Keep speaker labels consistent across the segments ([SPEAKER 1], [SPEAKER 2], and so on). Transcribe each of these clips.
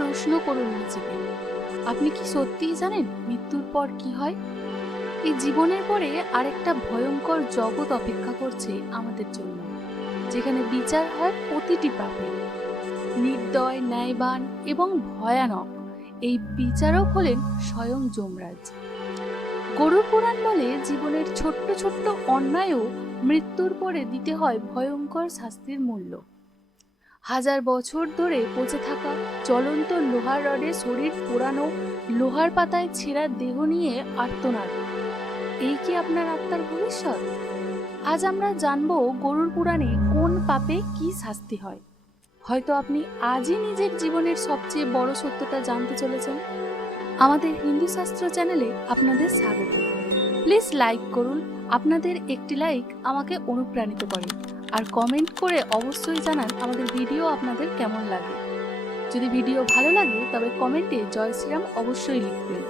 [SPEAKER 1] প্রশ্ন করুন নিজেকে। আপনি কি সত্যিই জানেন মৃত্যুর পর কি হয়? এই জীবনের পরে আরেকটা ভয়ঙ্কর জগৎ অপেক্ষা করছে আমাদের জন্য, যেখানে বিচার হয় প্রতিটি পাপে। নির্দয়, ন্যায়বান এবং ভয়ানক এই বিচারক হলেন স্বয়ং যমরাজ। গরুর পুরাণ বলে জীবনের ছোট্ট ছোট্ট অন্যায়ও মৃত্যুর পরে দিতে হয় ভয়ঙ্কর শাস্তির মূল্য। হাজার বছর ধরে পচে থাকা চলন্ত লোহার রডে শরীর পোড়ানো লোহার পাতায় ছেঁড়া দেহ নিয়ে আর্তনাদ। এই কি আপনার আত্মার ভবিষ্যৎ? আজ আমরা জানব গরুর পুরাণে কোন পাপে কি শাস্তি হয়। হয়তো আপনি আজই নিজের জীবনের সবচেয়ে বড় সত্যটা জানতে চলেছেন। আমাদের হিন্দু শাস্ত্র চ্যানেলে আপনাদের স্বাগত। প্লিজ লাইক করুন, আপনাদের একটি লাইক আমাকে অনুপ্রাণিত করে। আর কমেন্ট করে অবশ্যই জানান আমাদের ভিডিও আপনাদের কেমন লাগে। যদি ভিডিও ভালো লাগে, তবে কমেন্টে জয় শ্রীরাম অবশ্যই লিখবেন।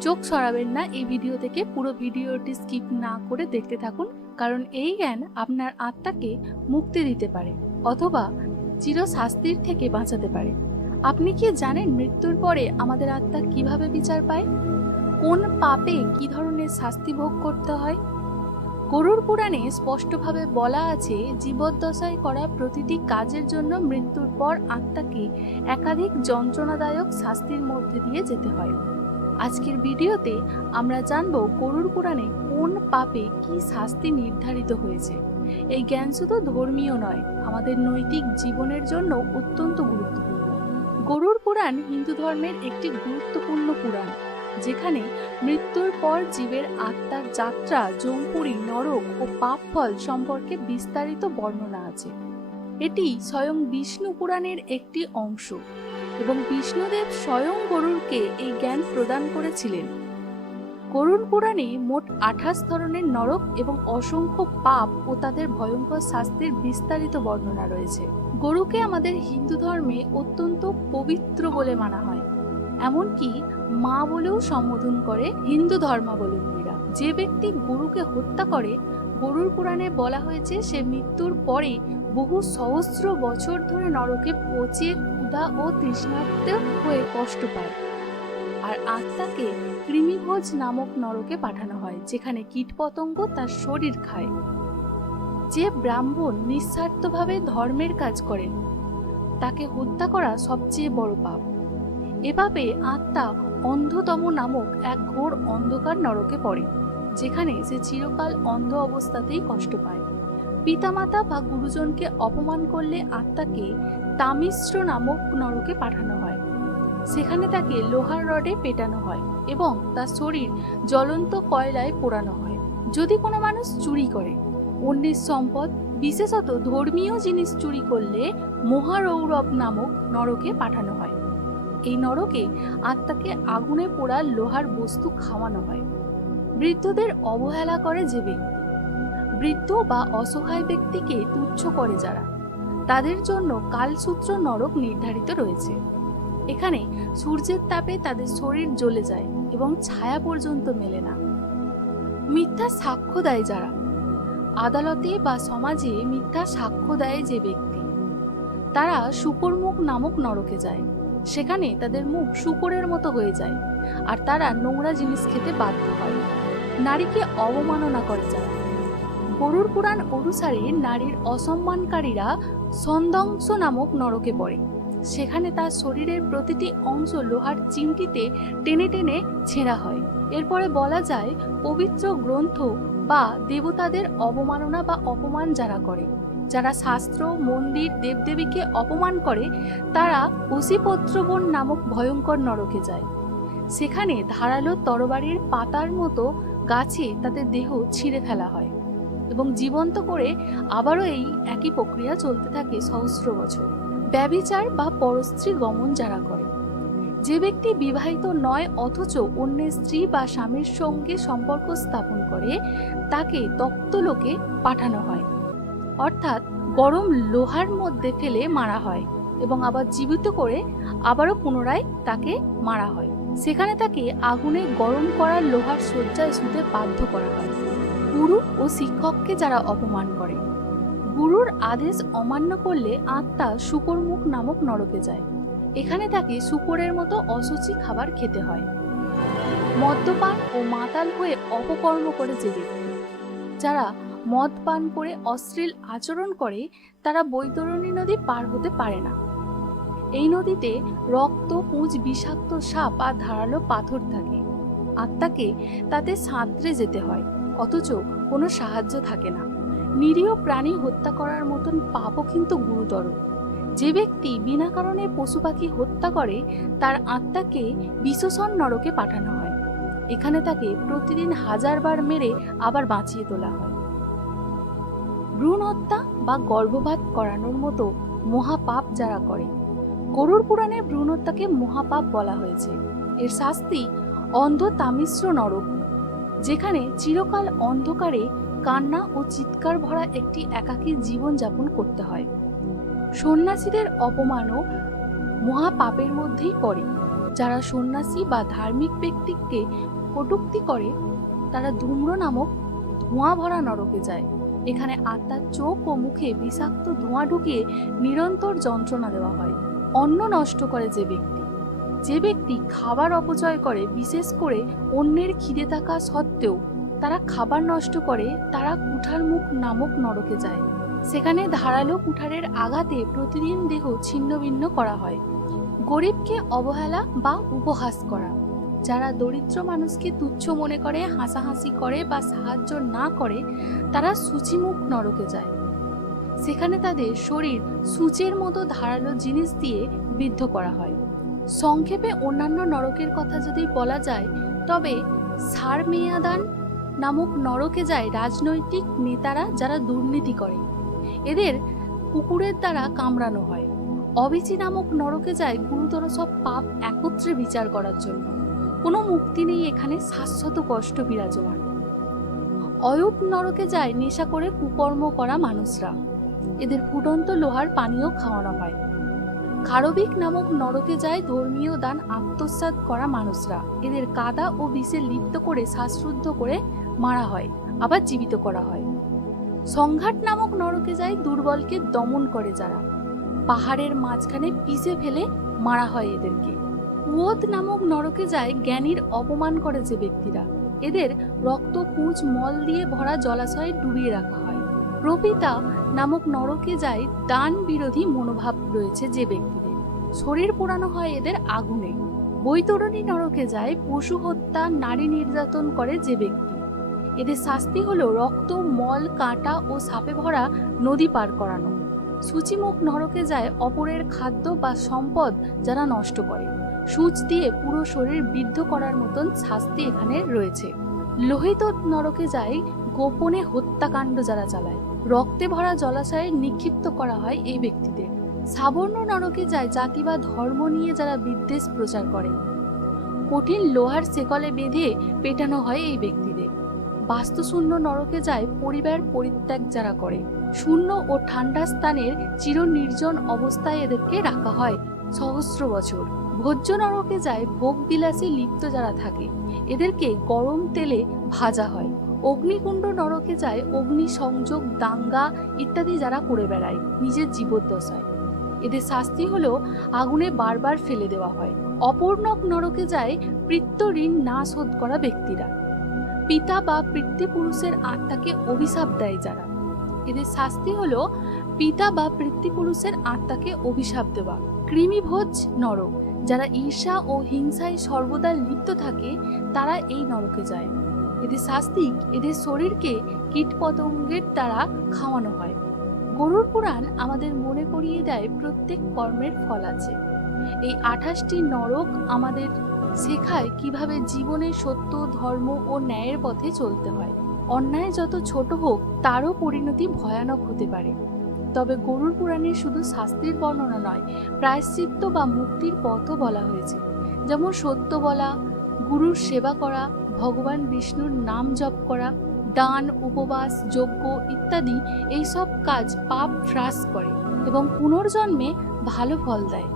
[SPEAKER 1] চোখ সরাবেন না এই ভিডিও থেকে, পুরো ভিডিওটি স্কিপ না করে দেখতে থাকুন, কারণ এই জ্ঞান আপনার আত্মাকে মুক্তি দিতে পারে, অথবা চিরশাস্তির থেকে বাঁচাতে পারে। আপনি কি জানেন মৃত্যুর পরে আমাদের আত্মা কীভাবে বিচার পায়? কোন পাপে কি ধরনের শাস্তি ভোগ করতে হয়? গরুর পুরাণে স্পষ্টভাবে বলা আছে, জীবদ্দশায় করা প্রতিটি কাজের জন্য মৃত্যুর পর আত্মাকে একাধিক যন্ত্রণাদায়ক শাস্তির মধ্যে দিয়ে যেতে হয়। আজকের ভিডিওতে আমরা জানব গরুর পুরাণে কোন পাপে কি শাস্তি নির্ধারিত হয়েছে। এই জ্ঞান শুধু ধর্মীয় নয়, আমাদের নৈতিক জীবনের জন্য অত্যন্ত গুরুত্বপূর্ণ। গরুর পুরাণ হিন্দু ধর্মের একটি গুরুত্বপূর্ণ পুরাণ। যেখানে মৃত্যুর পর জীবের আত্মার যাত্রা জমপুরি নরক ও পাপ ফল সম্পর্কে বিস্তারিত বর্ণনা আছে। এটি স্বয়ং বিষ্ণু পুরাণের একটি অংশ এবং বিষ্ণুদেব স্বয়ং গরুরকে এই জ্ঞান প্রদান করেছিলেন। গরুর পুরাণে মোট আঠাশ ধরনের নরক এবং অসংখ্য পাপ ও তাদের ভয়ঙ্কর শাস্তির বিস্তারিত বর্ণনা রয়েছে। গরুকে আমাদের হিন্দু ধর্মে অত্যন্ত পবিত্র বলে মানা হয়। এমনকি মা বলেও সম্বোধন করে হিন্দু ধর্মাবলম্বীরা। যে ব্যক্তি গরুকে হত্যা করে, গরুর পুরাণে বলা হয়েছে সে মৃত্যুর পরে বহু সহস্র বছর ধরে নরকে পচে ক্ষুধা ও তৃষ্ণার্ত হয়ে কষ্ট পায়। আর আত্মাকে কৃমিভোজ নামক নরকে পাঠানো হয়, যেখানে কীটপতঙ্গ তার শরীর খায়। যে ব্রাহ্মণ নিঃস্বার্থভাবে ধর্মের কাজ করেন, তাকে হত্যা করা সবচেয়ে বড় পাপ। এভাবে আত্মা অন্ধতম নামক এক ঘোর অন্ধকার নরকে পড়ে, যেখানে সে চিরকাল অন্ধ অবস্থাতেই কষ্ট পায়। পিতামাতা বা গুরুজনকে অপমান করলে আত্মাকে তামিশ্র নামক নরকে পাঠানো হয়। সেখানে তাকে লোহার রডে পেটানো হয় এবং তার শরীর জ্বলন্ত কয়লায় পোড়ানো হয়। যদি কোনো মানুষ চুরি করে, অন্যের সম্পদ, বিশেষত ধর্মীয় জিনিস চুরি করলে মহারৌরব নামক নরকে পাঠানো হয়। এই নরকে আত্মাকে আগুনে পোড়া লোহার বস্তু খাওয়ানো হয়। বৃদ্ধদের অবহেলা করে যে ব্যক্তি। বৃদ্ধ বা অসহায় ব্যক্তিকে তুচ্ছ করে যারা। তাদের জন্য কালসূত্র নরক নির্ধারিত রয়েছে। এখানে সূর্যের তাপে তাদের শরীর জ্বলে যায় এবং ছায়া পর্যন্ত মেলে না। মিথ্যা সাক্ষ্য দেয় যারা। আদালতে বা সমাজে মিথ্যা সাক্ষ্য দেয় যে ব্যক্তি। তারা শুকরমুখ নামক নরকে যায়। সেখানে তাদের মুখ শুকরের মতো হয়ে যায়, আর তারা নোংরা জিনিস খেতে বাধ্য হয়। নারীকে অবমাননা করে যারা গরুর পুরাণ অনুসারে নারীর অসম্মানকারীরা সন্দংশ নামক নরকে পড়ে। সেখানে তার শরীরের প্রতিটি অংশ লোহার চিমটিতে টেনে টেনে ছেঁড়া হয়। এরপরে বলা যায়, পবিত্র গ্রন্থ বা দেবতাদের অবমাননা বা অপমান যারা করে। যারা শাস্ত্র, মন্দির, দেবদেবীকে অপমান করে, তারা অসিপত্রবন নামক ভয়ঙ্কর নরকে যায়। সেখানে ধারালো তরবারির পাতার মতো গাছে তাদের দেহ ছিঁড়ে ফেলা হয় এবং জীবন্ত করে আবারও এই একই প্রক্রিয়া চলতে থাকে সহস্র বছর। ব্যবিচার বা পরস্ত্রী গমন যারা করে, যে ব্যক্তি বিবাহিত নয় অথচ অন্যের স্ত্রী বা স্বামীর সঙ্গে সম্পর্ক স্থাপন করে, তাকে তপ্তলোকে পাঠানো হয়। অর্থাৎ গরম লোহার মধ্যে ফেলে মারা হয় এবং আবার জীবিত করে আবারও পুনরায় তাকে মারা হয়। সেখানে তাকে আগুনে গরম করা লোহার শয্যায় শুতে বাধ্য করা হয়। গুরু ও শিক্ষককে যারা অপমান করে, গুরুর আদেশ অমান্য করলে আত্মা শুকরমুখ নামক নরকে যায়। এখানে তাকে শুকরের মতো অসুচি খাবার খেতে হয়। মদ্যপান ও মাতাল হয়ে অপকর্ম করে যে ব্যক্তি, যারা মদ পান করে অশ্লীল আচরণ করে, তারা বৈতরণী নদী পার হতে পারে না। এই নদীতে রক্ত, পুঁজ, বিষাক্ত সাপ আর ধারালো পাথর থাকে। আত্মাকে তাতে সাঁতরে যেতে হয়, অথচ কোনো সাহায্য থাকে না। নিরীহ প্রাণী হত্যা করার মতন পাপও কিন্তু গুরুতর। যে ব্যক্তি বিনা কারণে পশু পাখি হত্যা করে, তার আত্মাকে বিশ্বসন নরকে পাঠানো হয়। এখানে তাকে প্রতিদিন হাজারবার মেরে আবার বাঁচিয়ে তোলা হয়। ভ্রূণ হত্যা বা গর্ভপাত করানোর মতো মহাপাপ যারা করে, গরুর পুরাণে ভ্রূণ হত্যাকে মহাপাপ বলা হয়েছে। এর শাস্তি অন্ধ তামিশ্র নরক, যেখানে চিরকাল অন্ধকারে কান্না ও চিৎকার ভরা একটি একাকী জীবন যাপন করতে হয়। সন্ন্যাসীদের অপমানও মহাপাপের মধ্যেই পড়ে। যারা সন্ন্যাসী বা ধার্মিক ব্যক্তিকে কটুক্তি করে, তারা ধূম্র নামক ধোঁয়া ভরা নরকে যায়। এখানে আত্মার চোখ ও মুখে বিষাক্ত ধোঁয়া ঢুকিয়ে নিরন্তর যন্ত্রণা দেওয়া হয়। অন্ন নষ্ট করে যে ব্যক্তি। যে ব্যক্তি খাবার অপচয় করে, বিশেষ করে অন্যের খিদে থাকা সত্ত্বেও তারা খাবার নষ্ট করে, তারা কুঠার মুখ নামক নরকে যায়। সেখানে ধারালো কুঠারের আঘাতে প্রতিদিন দেহ ছিন্নভিন্ন করা হয়। গরিবকে অবহেলা বা উপহাস করা। যারা দরিদ্র মানুষকে তুচ্ছ মনে করে, হাসাহাসি করে বা সাহায্য না করে, তারা সূচিমুখ নরকে যায়। সেখানে তাদের শরীর সূচের মতো ধারালো জিনিস দিয়ে বিদ্ধ করা হয়। সংক্ষেপে অন্যান্য নরকের কথা যদি বলা যায়, তবে সারমেয়াদান নামক নরকে যায় রাজনৈতিক নেতারা যারা দুর্নীতি করে। এদের কুকুরের দ্বারা কামড়ানো হয়। অবিচি নামক নরকে যায় গুরুতর সব পাপ একত্রে বিচার করার জন্য। কোনো মুক্তি নেই এখানে শাশ্বত কষ্ট বিরাজমান। অয়ুব নরকে যায় নেশা করে কুকর্ম করা মানুষরা। এদের ফুটন্ত লোহার পানীয় খাওয়ানো হয়। খারবিক নামক নরকে যায় ধর্মীয় দান আত্মসাৎ করা মানুষরা। এদের কাদা ও বিষে লিপ্ত করে শ্বাসরুদ্ধ করে মারা হয়, আবার জীবিত করা হয়। সংঘাট নামক নরকে যায় দুর্বলকে দমন করে যারা। পাহাড়ের মাঝখানে পিষে ফেলে মারা হয় এদেরকে। কুয়োদ নামক নরকে যায় জ্ঞানীর অপমান করে যে ব্যক্তিরা। এদের রক্ত, পুঁজ, মল দিয়ে ভরা জলাশয়ে ডুবিয়ে রাখা হয়। প্রপিতা নামক নরকে যায় দান বিরোধী মনোভাব রয়েছে যে ব্যক্তিদের। শরীর পোড়ানো হয় এদের আগুনে। বৈতরণী নরকে যায় পশু হত্যা, নারী নির্যাতন করে যে ব্যক্তি। এদের শাস্তি হলো রক্ত, মল, কাঁটা ও সাপে ভরা নদী পার করানো। সূচিমুখ নরকে যায় অপরের খাদ্য বা সম্পদ যারা নষ্ট করে। সূচ দিয়ে পুরো শরীর বিদ্ধ করার মতন শাস্তি এখানে রয়েছে। লোহিত নরকে যায় গোপনে হত্যাকাণ্ড যারা চালায়, রক্তে ভরা জলাশয়ে নিক্ষিপ্ত করা হয় এই ব্যক্তিদের। সাবর্ণ নরকে যায় জাতি বা ধর্ম নিয়ে যারা বিদ্বেষ প্রচার করে। কঠিন লোহার সেকলে বেঁধে পেটানো হয় এই ব্যক্তিদের। বাস্তুশূন্য নরকে যায় পরিবার পরিত্যাগ যারা করে, শূন্য ও ঠান্ডা স্থানের চির নির্জন অবস্থায় এদেরকে রাখা হয় সহস্র বছর। ভোজ্য নরকে যায় ভোগ বিলাসে লিপ্ত যারা থাকে, এদেরকে গরম তেলে ভাজা হয়। অগ্নিকুণ্ড নরকে যায় অগ্নি সংযোগ দাঙ্গা ইত্যাদি যারা করে বেড়ায়, নিজের জীবদ্দশায়। এদের শাস্তি হলো আগুনে বারবার ফেলে দেওয়া হয়। অপর্ণক নরকে যায় পৃত্ত ঋণ না শোধ করা ব্যক্তিরা। পিতা বা পিতৃপুরুষের আত্মাকে অভিশাপ দেয় যারা। এদের শাস্তি হলো পিতা বা পিতৃপুরুষের আত্মাকে অভিশাপ দেওয়া। কৃমিভোজ নরক। যারা ঈর্ষা ও হিংসায় সর্বদা লিপ্ত থাকে, তারা এই নরকে যায়। এদের শাস্তি এদের শরীরকে কীটপতঙ্গের দ্বারা খাওয়ানো হয়। গরুর পুরাণ আমাদের মনে করিয়ে দেয় প্রত্যেক কর্মের ফল আছে। এই আঠাশটি নরক আমাদের শেখায় কীভাবে জীবনে সত্য, ধর্ম ও ন্যায়ের পথে চলতে হয়। অন্যায় যত ছোট হোক, তারও পরিণতি ভয়ানক হতে পারে। তবে গরুর পুরাণে শুধু শাস্তির বর্ণনা নয়, প্রায়শ্চিত্ত বা মুক্তির পথও বলা হয়েছে। যেমন সত্য বলা, গুরুর সেবা করা, ভগবান বিষ্ণুর নাম জপ করা, দান, উপবাস, যজ্ঞ ইত্যাদি এইসব কাজ পাপ হ্রাস করে এবং পুনর্জন্মে ভালো ফল দেয়।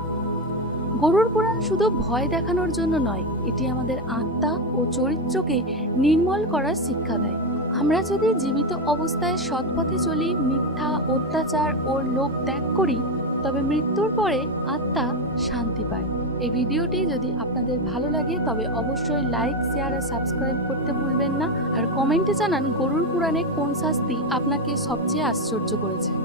[SPEAKER 1] গরুর পুরাণ শুধু ভয় দেখানোর জন্য নয়, এটি আমাদের আত্মা ও চরিত্রকে নির্মল করার শিক্ষা দেয়। আমরা যদি জীবিত অবস্থায় সৎপথে চলি, মিথ্যা, অত্যাচার ও লোভ ত্যাগ করি, তবে মৃত্যুর পরে আত্মা শান্তি পায়। এই ভিডিওটি যদি আপনাদের ভালো লাগে, তবে অবশ্যই লাইক, শেয়ার আর সাবস্ক্রাইব করতে ভুলবেন না। আর কমেন্টে জানান গরুর পুরাণে কোন শাস্তি আপনাকে সবচেয়ে আশ্চর্য করেছে।